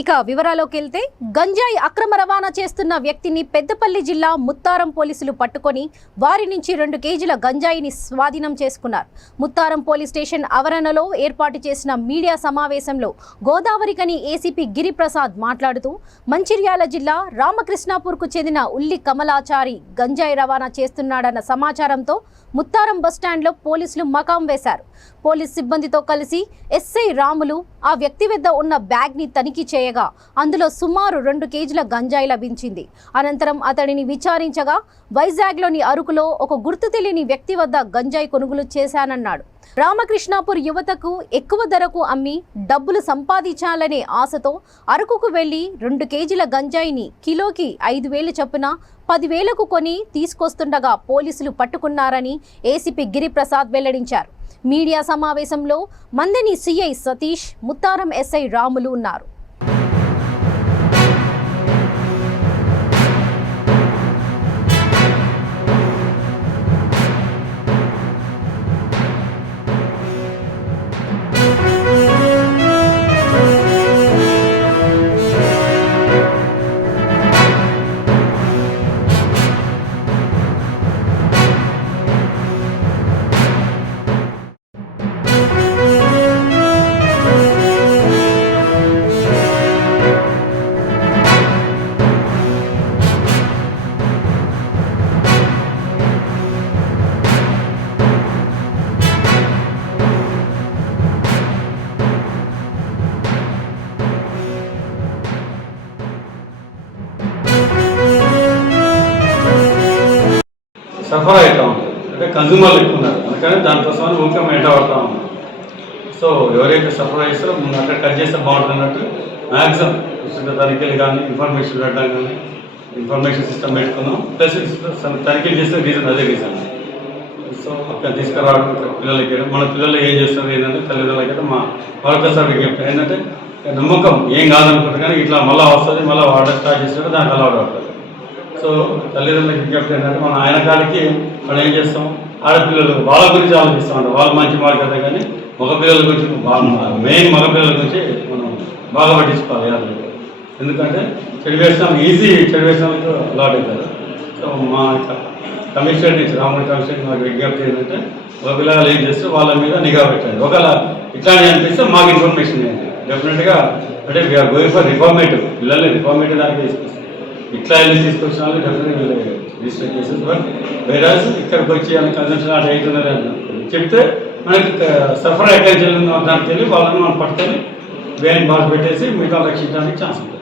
ఇక వివరాల్లోకి వెళ్తే గంజాయి అక్రమ రవాణా చేస్తున్న వ్యక్తిని పెద్దపల్లి జిల్లా ముత్తారం పోలీసులు పట్టుకొని వారి నుంచి 2 కేజీల గంజాయిని స్వాధీనం చేసుకున్నారు. ముత్తారం పోలీస్ స్టేషన్ ఆవరణలో ఏర్పాటు చేసిన మీడియా సమావేశంలో గోదావరికని ఏసీపీ గిరిప్రసాద్ మాట్లాడుతూ మంచిర్యాల జిల్లా రామకృష్ణాపూర్కు చెందిన ఉల్లి కమలాచారి గంజాయి రవాణా చేస్తున్నాడన్న సమాచారంతో ముత్తారం బస్టాండ్లో పోలీసులు మకాం వేశారు. పోలీస్ సిబ్బందితో కలిసి ఎస్ఐ రాములు ఆ వ్యక్తి వద్ద ఉన్న బ్యాగ్ని తనిఖీ చేయగా అందులో సుమారు 2 కేజీల గంజాయి లభించింది. అనంతరం అతడిని విచారించగా వైజాగ్లోని అరకులో ఒక గుర్తు తెలియని వ్యక్తి వద్ద గంజాయి కొనుగోలు చేశానన్నాడు. రామకృష్ణాపూర్ యువతకు ఎక్కువ ధరకు అమ్మి డబ్బులు సంపాదించాలనే ఆశతో అరకుకు వెళ్లి 2 కేజీల గంజాయిని కిలోకి 5,000 చొప్పున 10,000కు కొని తీసుకొస్తుండగా పోలీసులు పట్టుకున్నారని ఏసీపీ గిరిప్రసాద్ వెల్లడించారు. మీడియా సమావేశంలో మందని సిఐ సతీష్, ముత్తారం ఎస్ఐ రాములు ఉన్నారు. సఫర్ అవుతా ఉంటుంది, అంటే కన్జ్యూమర్లు ఎక్కువ ఉన్నారు, అందుకని దానికోసమని ఊరికే మేట పడతా ఉన్నాం. సో ఎవరైతే సఫర్ చేస్తారో ముందు అక్కడ కట్ చేస్తే బాగుంటుంది అన్నట్టు మ్యాక్సిమం పుస్తక తనిఖీలు కానీ ఇన్ఫర్మేషన్ పెట్టడం కానీ ఇన్ఫర్మేషన్ సిస్టమ్ పెట్టుకున్నాం. ప్లస్ తనిఖీలు చేస్తే రీజన్ అదే రీజన్. సో అక్కడ తీసుకురావడం పిల్లలకి, మన పిల్లలు ఏం చేస్తారు ఏంటంటే తల్లిదండ్రులకైతే మా మరొకసారి విజ్ఞప్తి ఏంటంటే నమ్మకం ఏం కాదనుకుంటారు, కానీ ఇట్లా మళ్ళీ వస్తుంది, మళ్ళీ వాటర్ స్టార్ట్ చేసినట్టు దానికి అలవాటు పడుతుంది. సో తల్లిదండ్రులకు విజ్ఞప్తి ఏంటంటే మనం ఆయన కాడికి మనం ఏం చేస్తాం, ఆడపిల్లలు వాళ్ళ గురించి ఆలోచిస్తామంటారు, వాళ్ళు మంచి మార్గం కదా, కానీ మగపిల్లల గురించి మెయిన్ మగపిల్లల గురించి మనం బాగా పట్టించుకోవాలి. ఎందుకంటే చెడు వ్యసనం ఈజీ, చెడు వ్యసనాలకు అలవాటు అవుతారు. సో మా కమిషనర్ నుంచి రాముడి కమిషనర్ మాకు విజ్ఞప్తి ఏంటంటే మగపిల్లలు ఏం చేస్తే వాళ్ళ మీద నిఘా పెట్టండి. ఒకవేళ ఇట్లానే అనిపిస్తే మాకు ఇన్ఫర్మేషన్ చేయండి. డెఫినెట్గా అంటే వీఆర్ గోయింగ్ ఫర్ రిఫార్మేటివ్, పిల్లల్ని రిఫార్మేటివ్ దానికి తీసుకొస్తాం. ఇట్లా వెళ్ళి తీసుకొచ్చిన వాళ్ళు డెఫినెట్గా రిజిస్టర్ కేసెస్. బట్ వేరాజ్ ఇక్కడికి వచ్చి అని కన్సెషన్ అటు అవుతున్నది అని చెప్తే మనకి సఫర్ ఎక్కడికి వెళ్ళిన దానికి వెళ్ళి వాళ్ళని మనం పట్టుకొని వేని బాధ పెట్టేసి మిగతా రక్షించడానికి ఛాన్స్ ఉంటుంది.